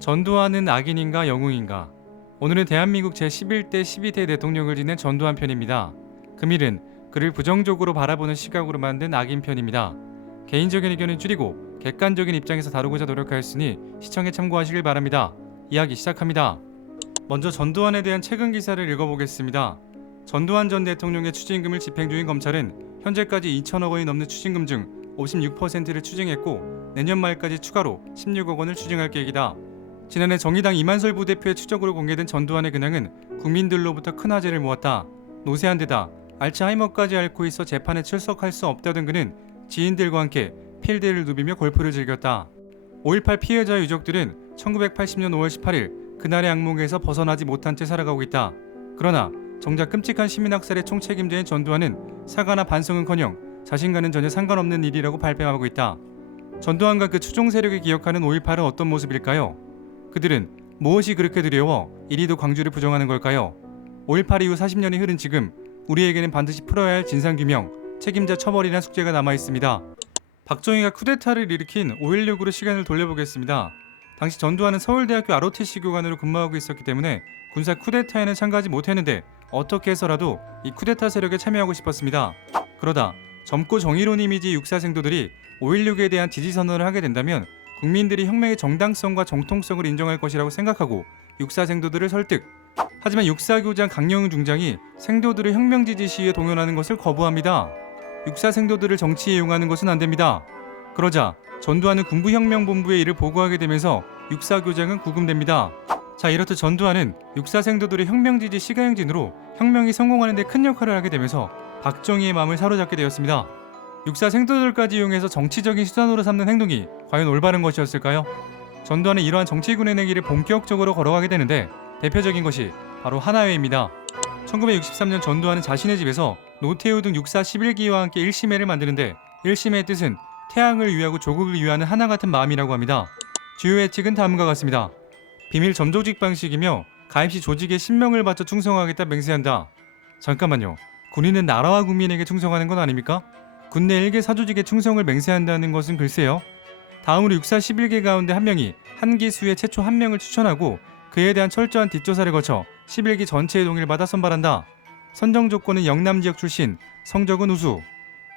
전두환은 악인인가 영웅인가? 오늘은 대한민국 제11대 12대 대통령을 지낸 전두환 편입니다. 금일은 그를 부정적으로 바라보는 시각으로 만든 악인 편입니다. 개인적인 의견은 줄이고 객관적인 입장에서 다루고자 노력하였으니 시청에 참고하시길 바랍니다. 이야기 시작합니다. 먼저 전두환에 대한 최근 기사를 읽어보겠습니다. 전두환 전 대통령의 추징금을 집행 중인 검찰은 현재까지 2천억 원이 넘는 추징금 중 56%를 추징했고 내년 말까지 추가로 16억 원을 추징할 계획이다. 지난해 정의당 이만설 부대표의 추적으로 공개된 전두환의 근황은 국민들로부터 큰 화제를 모았다. 노쇠한 데다 알츠하이머까지 앓고 있어 재판에 출석할 수 없다던 그는 지인들과 함께 필드를 누비며 골프를 즐겼다. 5.18 피해자 유족들은 1980년 5월 18일 그날의 악몽에서 벗어나지 못한 채 살아가고 있다. 그러나 정작 끔찍한 시민학살의 총책임자인 전두환은 사과나 반성은커녕 자신과는 전혀 상관없는 일이라고 발뺌하고 있다. 전두환과 그 추종 세력이 기억하는 5.18은 어떤 모습일까요? 그들은 무엇이 그렇게 두려워 이리도 광주를 부정하는 걸까요? 5.18 이후 40년이 흐른 지금 우리에게는 반드시 풀어야 할 진상규명, 책임자 처벌이란 숙제가 남아있습니다. 박정희가 쿠데타를 일으킨 5.16으로 시간을 돌려보겠습니다. 당시 전두환은 서울대학교 ROTC 교관으로 근무하고 있었기 때문에 군사 쿠데타에는 참가하지 못했는데 어떻게 해서라도 이 쿠데타 세력에 참여하고 싶었습니다. 그러다 젊고 정의로운 이미지의 육사생도들이 5.16에 대한 지지선언을 하게 된다면 국민들이 혁명의 정당성과 정통성을 인정할 것이라고 생각하고 육사생도들을 설득. 하지만 육사교장 강영훈 중장이 생도들의 혁명 지지 시위에 동원하는 것을 거부합니다. 육사생도들을 정치에 이용하는 것은 안 됩니다. 그러자 전두환은 군부혁명본부에 이를 보고하게 되면서 육사교장은 구금됩니다. 자, 이렇듯 전두환은 육사생도들의 혁명 지지 시가행진으로 혁명이 성공하는 데 큰 역할을 하게 되면서 박정희의 마음을 사로잡게 되었습니다. 육사생도들까지 이용해서 정치적인 수단으로 삼는 행동이 과연 올바른 것이었을까요? 전두환은 이러한 정치군의 내기를 본격적으로 걸어가게 되는데 대표적인 것이 바로 하나회입니다. 1963년 전두환은 자신의 집에서 노태우 등 육사 11기와 함께 1심회를 만드는데 1심회의 뜻은 태양을 위하고 조국을 위하는 하나 같은 마음이라고 합니다. 주요 예측은 다음과 같습니다. 비밀 점조직 방식이며 가입시 조직에 신명을 바쳐 충성하겠다 맹세한다. 잠깐만요. 군인은 나라와 국민에게 충성하는 건 아닙니까? 군내 일개 사조직에 충성을 맹세한다는 것은 글쎄요. 다음으로 육사 11개 가운데 한 명이 한 기수에 최초 한 명을 추천하고 그에 대한 철저한 뒷조사를 거쳐 11기 전체의 동의를 받아 선발한다. 선정 조건은 영남 지역 출신, 성적은 우수.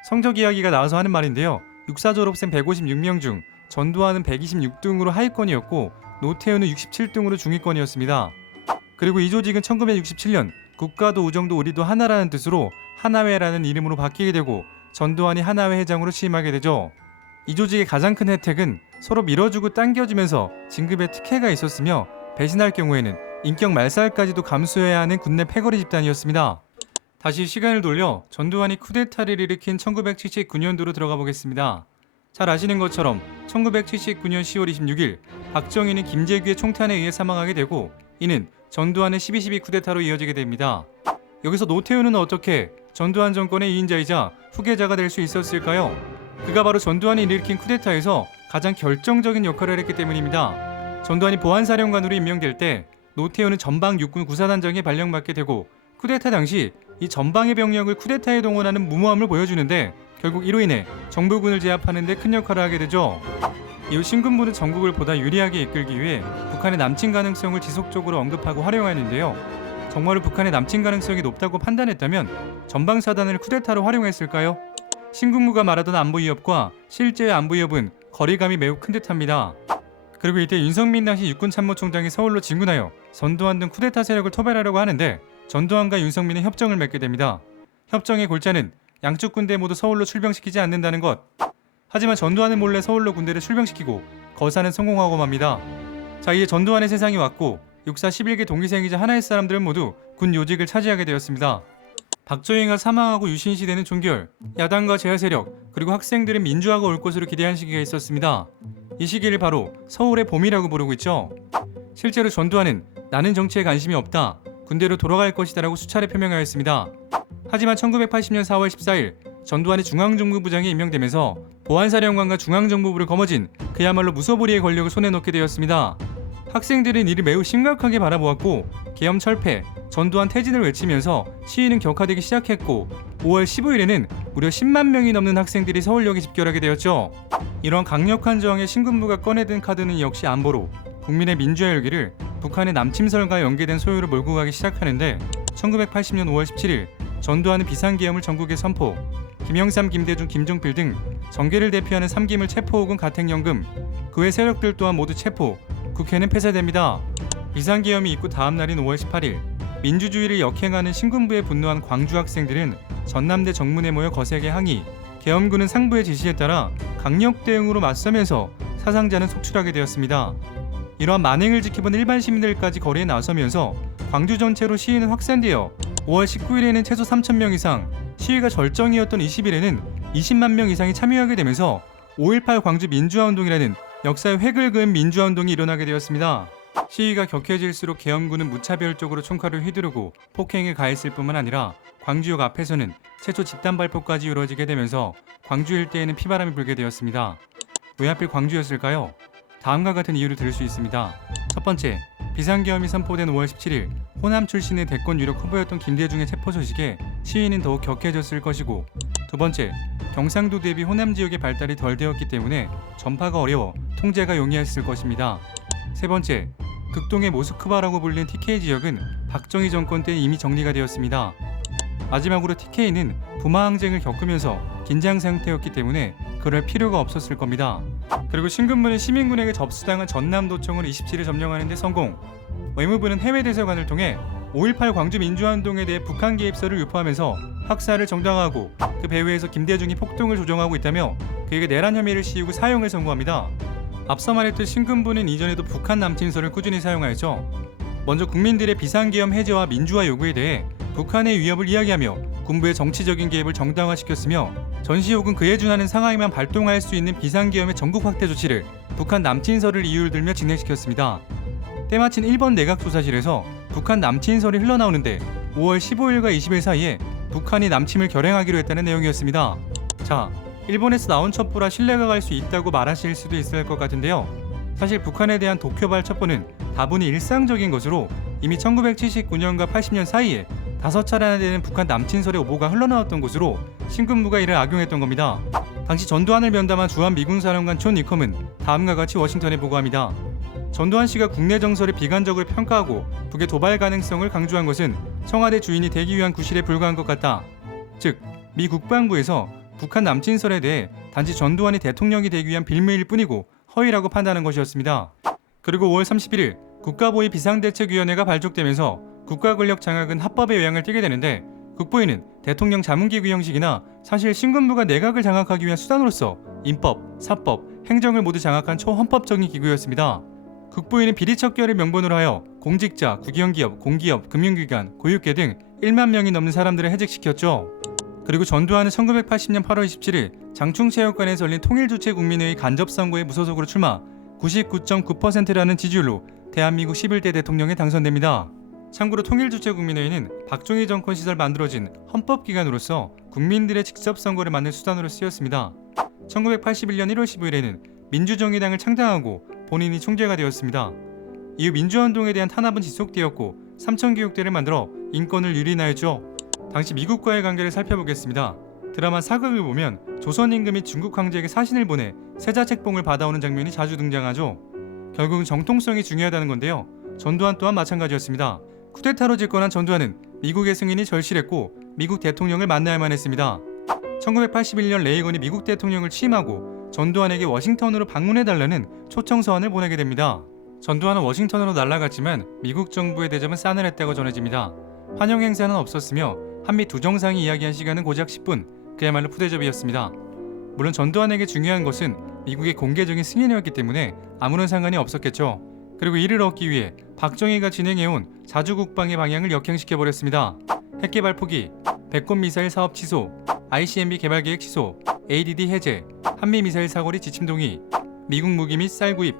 성적 이야기가 나와서 하는 말인데요. 육사 졸업생 156명 중 전두환은 126등으로 하위권이었고 노태우는 67등으로 중위권이었습니다. 그리고 이 조직은 1967년 국가도 우정도 우리도 하나라는 뜻으로 하나회라는 이름으로 바뀌게 되고 전두환이 하나회 회장으로 취임하게 되죠. 이 조직의 가장 큰 혜택은 서로 밀어주고 당겨주면서 진급에 특혜가 있었으며 배신할 경우에는 인격 말살까지도 감수해야 하는 군내 패거리 집단이었습니다. 다시 시간을 돌려 전두환이 쿠데타를 일으킨 1979년도로 들어가 보겠습니다. 잘 아시는 것처럼 1979년 10월 26일 박정희는 김재규의 총탄에 의해 사망하게 되고 이는 전두환의 12.12 쿠데타로 이어지게 됩니다. 여기서 노태우는 어떻게 전두환 정권의 2인자이자 후계자가 될 수 있었을까요? 그가 바로 전두환이 일으킨 쿠데타에서 가장 결정적인 역할을 했기 때문입니다. 전두환이 보안사령관으로 임명될 때 노태우는 전방 육군 구사단장에 발령받게 되고 쿠데타 당시 이 전방의 병력을 쿠데타에 동원하는 무모함을 보여주는데 결국 이로 인해 정부군을 제압하는 데 큰 역할을 하게 되죠. 이후 신군부는 전국을 보다 유리하게 이끌기 위해 북한의 남침 가능성을 지속적으로 언급하고 활용하는데요. 정말로 북한의 남침 가능성이 높다고 판단했다면 전방사단을 쿠데타로 활용했을까요? 신군부가 말하던 안보 위협과 실제의 안보 위협은 거리감이 매우 큰 듯합니다. 그리고 이때 윤석민 당시 육군참모총장이 서울로 진군하여 전두환 등 쿠데타 세력을 토벌하려고 하는데 전두환과 윤석민은 협정을 맺게 됩니다. 협정의 골자는 양쪽 군대 모두 서울로 출병시키지 않는다는 것. 하지만 전두환은 몰래 서울로 군대를 출병시키고 거사는 성공하고 맙니다. 자, 이제 전두환의 세상이 왔고 육사 11개 동기생이자 하나의 사람들은 모두 군 요직을 차지하게 되었습니다. 박정희가 사망하고 유신시대는 종결, 야당과 제야세력, 그리고 학생들은 민주화가 올 것으로 기대한 시기가 있었습니다. 이 시기를 바로 서울의 봄이라고 부르고 있죠. 실제로 전두환은 나는 정치에 관심이 없다, 군대로 돌아갈 것이다 라고 수차례 표명하였습니다. 하지만 1980년 4월 14일 전두환이 중앙정부부장에 임명되면서 보안사령관과 중앙정부부를 거머쥔 그야말로 무소불위의 권력을 손에 넣게 되었습니다. 학생들은 이를 매우 심각하게 바라보았고 계엄 철폐, 전두환 퇴진을 외치면서 시위는 격화되기 시작했고 5월 15일에는 무려 10만 명이 넘는 학생들이 서울역에 집결하게 되었죠. 이런 강력한 저항에 신군부가 꺼내든 카드는 역시 안보로 국민의 민주화 열기를 북한의 남침설과 연계된 소요로 몰고 가기 시작하는데 1980년 5월 17일 전두환은 비상계엄을 전국에 선포, 김영삼, 김대중, 김종필 등 정계를 대표하는 3김을 체포 혹은 가택연금, 그 외 세력들 또한 모두 체포, 국회는 폐쇄됩니다. 비상계엄이 있고 다음 날인 5월 18일 민주주의를 역행하는 신군부에 분노한 광주 학생들은 전남대 정문에 모여 거세게 항의, 계엄군은 상부의 지시에 따라 강력 대응으로 맞서면서 사상자는 속출하게 되었습니다. 이러한 만행을 지켜본 일반 시민들까지 거리에 나서면서 광주 전체로 시위는 확산되어 5월 19일에는 최소 3,000명 이상, 시위가 절정이었던 20일에는 20만 명 이상이 참여하게 되면서 5.18 광주 민주화운동이라는 역사의 획을 그은 민주화운동이 일어나게 되었습니다. 시위가 격해질수록 계엄군은 무차별적으로 총칼을 휘두르고 폭행을 가했을 뿐만 아니라 광주역 앞에서는 최초 집단 발포까지 이루어지게 되면서 광주 일대에는 피바람이 불게 되었습니다. 왜 하필 광주였을까요? 다음과 같은 이유를 들을 수 있습니다. 첫 번째, 비상계엄이 선포된 5월 17일 호남 출신의 대권 유력 후보였던 김대중의 체포 소식에 시위는 더욱 격해졌을 것이고, 두 번째, 경상도 대비 호남 지역의 발달이 덜 되었기 때문에 전파가 어려워 통제가 용이했을 것입니다. 세 번째, 극동의 모스크바라고 불린 TK 지역은 박정희 정권 때 이미 정리가 되었습니다. 마지막으로 TK는 부마 항쟁을 겪으면서 긴장 상태였기 때문에 그럴 필요가 없었을 겁니다. 그리고 신군부는 시민군에게 접수당한 전남도청을 27일 점령하는 데 성공. 외무부는 해외 대사관을 통해 5.18 광주 민주화운동에 대해 북한 개입설을 유포하면서 학살을 정당화하고, 그 배후에서 김대중이 폭동을 조종하고 있다며 그에게 내란 혐의를 씌우고 사형을 선고합니다. 앞서 말했듯 신군부는 이전에도 북한 남침설을 꾸준히 사용하였죠. 먼저 국민들의 비상계엄 해제와 민주화 요구에 대해 북한의 위협을 이야기하며 군부의 정치적인 개입을 정당화시켰으며, 전시 혹은 그에 준하는 상황에만 발동할 수 있는 비상계엄의 전국 확대 조치를 북한 남침설을 이유를 들며 진행시켰습니다. 때마침 일본 내각조사실에서 북한 남침설이 흘러나오는데 5월 15일과 20일 사이에 북한이 남침을 결행하기로 했다는 내용이었습니다. 자, 일본에서 나온 첩보라 신뢰가 갈 수 있다고 말하실 수도 있을 것 같은데요. 사실 북한에 대한 도쿄발 첩보는 다분히 일상적인 것으로 이미 1979년과 80년 사이에 5차례나 되는 북한 남침설의 오보가 흘러나왔던 것으로 신군부가 이를 악용했던 겁니다. 당시 전두환을 면담한 주한 미군사령관 존 니컴은 다음과 같이 워싱턴에 보고합니다. 전두환 씨가 국내 정서를 비관적으로 평가하고 북의 도발 가능성을 강조한 것은 청와대 주인이 되기 위한 구실에 불과한 것 같다. 즉, 미 국방부에서 북한 남침설에 대해 단지 전두환이 대통령이 되기 위한 빌미일 뿐이고 허위라고 판단한 것이었습니다. 그리고 5월 31일 국가보위 비상대책위원회가 발족되면서 국가권력 장악은 합법의 영향을 띠게 되는데, 국보위는 대통령 자문기구 형식이나 사실 신군부가 내각을 장악하기 위한 수단으로서 인법, 사법, 행정을 모두 장악한 초헌법적인 기구였습니다. 국보위는 비리척결을 명분으로 하여 공직자, 국영기업, 공기업, 금융기관, 고육계 등 1만 명이 넘는 사람들을 해직시켰죠. 그리고 전두환은 1980년 8월 27일 장충체육관에서 열린 통일주체국민회의 간접선거에 무소속으로 출마, 99.9%라는 지지율로 대한민국 11대 대통령에 당선됩니다. 참고로 통일주체국민회의는 박정희 정권 시절 만들어진 헌법기관으로서 국민들의 직접 선거를 만든 수단으로 쓰였습니다. 1981년 1월 15일에는 민주정의당을 창당하고 본인이 총재가 되었습니다. 이후 민주화운동에 대한 탄압은 지속되었고 3,000교육대를 만들어 인권을 유린하였죠. 당시 미국과의 관계를 살펴보겠습니다. 드라마 사극을 보면 조선 임금 및 중국 황제에게 사신을 보내 세자책봉을 받아오는 장면이 자주 등장하죠. 결국은 정통성이 중요하다는 건데요. 전두환 또한 마찬가지였습니다. 쿠데타로 집권한 전두환은 미국의 승인이 절실했고 미국 대통령을 만나야만 했습니다. 1981년 레이건이 미국 대통령을 취임하고 전두환에게 워싱턴으로 방문해달라는 초청 서한을 보내게 됩니다. 전두환은 워싱턴으로 날아갔지만 미국 정부의 대접은 싸늘했다고 전해집니다. 환영 행사는 없었으며 한미 두 정상이 이야기한 시간은 고작 10분, 그야말로 푸대접이었습니다. 물론 전두환에게 중요한 것은 미국의 공개적인 승인이었기 때문에 아무런 상관이 없었겠죠. 그리고 이를 얻기 위해 박정희가 진행해온 자주국방의 방향을 역행시켜버렸습니다. 핵개발 포기, 배꼽미사일 사업 취소, ICBM 개발 계획 취소, ADD 해제, 한미미사일 사거리 지침 동의, 미국 무기 및 쌀 구입.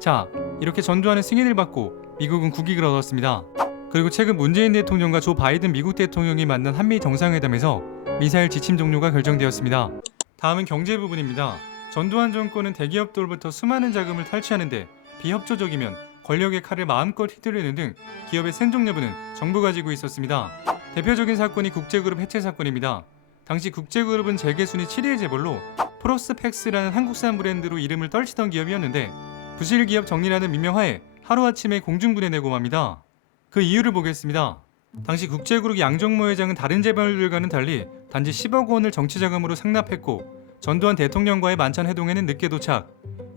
자, 이렇게 전두환은 승인을 받고 미국은 국익을 얻었습니다. 그리고 최근 문재인 대통령과 조 바이든 미국 대통령이 만난 한미 정상회담에서 미사일 지침 종료가 결정되었습니다. 다음은 경제 부분입니다. 전두환 정권은 대기업들로부터 수많은 자금을 탈취하는데 비협조적이면 권력의 칼을 마음껏 휘두르는 등 기업의 생존 여부는 정부가 지고 있었습니다. 대표적인 사건이 국제그룹 해체 사건입니다. 당시 국제그룹은 재계순위 7위의 재벌로 프로스펙스라는 한국산 브랜드로 이름을 떨치던 기업이었는데 부실 기업 정리라는 민명하에 하루아침에 공중분해되고 맙니다. 그 이유를 보겠습니다. 당시 국제그룹 양정모 회장은 다른 재벌들과는 달리 단지 10억 원을 정치자금으로 상납했고 전두환 대통령과의 만찬 회동에는 늦게 도착.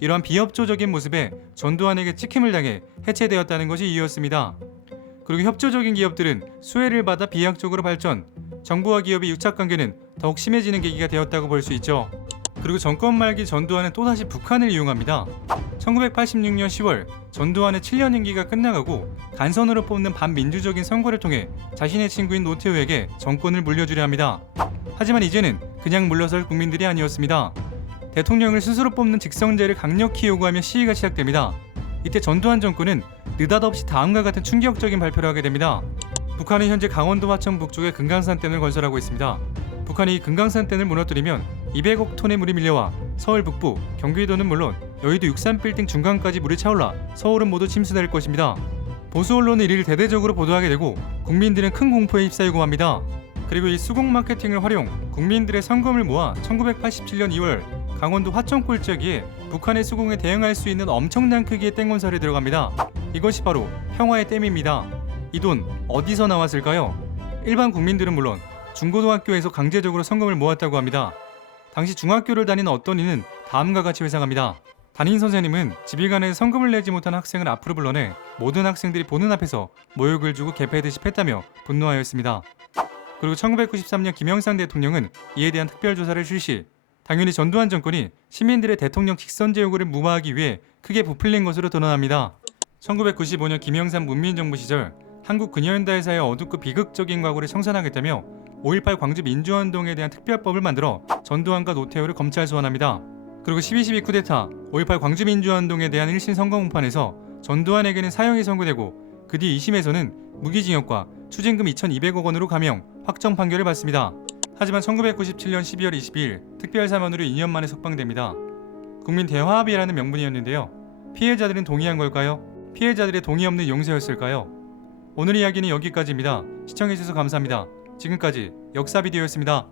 이러한 비협조적인 모습에 전두환에게 찍힘을 당해 해체되었다는 것이 이유였습니다. 그리고 협조적인 기업들은 수혜를 받아 비약적으로 발전, 정부와 기업의 유착관계는 더욱 심해지는 계기가 되었다고 볼 수 있죠. 그리고 정권 말기 전두환은 또다시 북한을 이용합니다. 1986년 10월 전두환의 7년 임기가 끝나가고 간선으로 뽑는 반민주적인 선거를 통해 자신의 친구인 노태우에게 정권을 물려주려 합니다. 하지만 이제는 그냥 물러설 국민들이 아니었습니다. 대통령을 스스로 뽑는 직선제를 강력히 요구하며 시위가 시작됩니다. 이때 전두환 정권은 느닷없이 다음과 같은 충격적인 발표를 하게 됩니다. 북한은 현재 강원도 화천 북쪽에 금강산댐을 건설하고 있습니다. 북한이 이 금강산댐을 무너뜨리면 200억 톤의 물이 밀려와 서울 북부, 경기도는 물론 여의도 63빌딩 중간까지 물이 차올라 서울은 모두 침수될 것입니다. 보수 언론은 이를 대대적으로 보도하게 되고 국민들은 큰 공포에 휩싸이고 맙니다. 그리고 이 수공 마케팅을 활용 국민들의 성금을 모아 1987년 2월 강원도 화천 꼴짜기에 북한의 수공에 대응할 수 있는 엄청난 크기의 댐 건설에 들어갑니다. 이것이 바로 평화의 댐입니다. 이 돈 어디서 나왔을까요? 일반 국민들은 물론 중고등학교에서 강제적으로 성금을 모았다고 합니다. 당시 중학교를 다니는 어떤 이는 다음과 같이 회상합니다. 담임 선생님은 지휘관에서 성금을 내지 못한 학생을 앞으로 불러내 모든 학생들이 보는 앞에서 모욕을 주고 개패듯이 팼다며 분노하였습니다. 그리고 1993년 김영삼 대통령은 이에 대한 특별조사를 실시. 당연히 전두환 정권이 시민들의 대통령 직선제 요구를 무마하기 위해 크게 부풀린 것으로 드러납니다. 1995년 김영삼 문민정부 시절 한국 근현대사의 어둡고 비극적인 과거를 청산하겠다며 5.18 광주 민주화운동에 대한 특별법을 만들어 전두환과 노태우를 검찰 소환합니다. 그리고 12.12 쿠데타, 5.18 광주 민주화운동에 대한 1심 선거공판에서 전두환에게는 사형이 선고되고 그 뒤 2심에서는 무기징역과 추징금 2,200억 원으로 감형, 확정 판결을 받습니다. 하지만 1997년 12월 22일 특별사면으로 2년 만에 석방됩니다. 국민 대화합의라는 명분이었는데요. 피해자들은 동의한 걸까요? 피해자들의 동의 없는 용서였을까요? 오늘 이야기는 여기까지입니다. 시청해주셔서 감사합니다. 지금까지 역사비디오였습니다.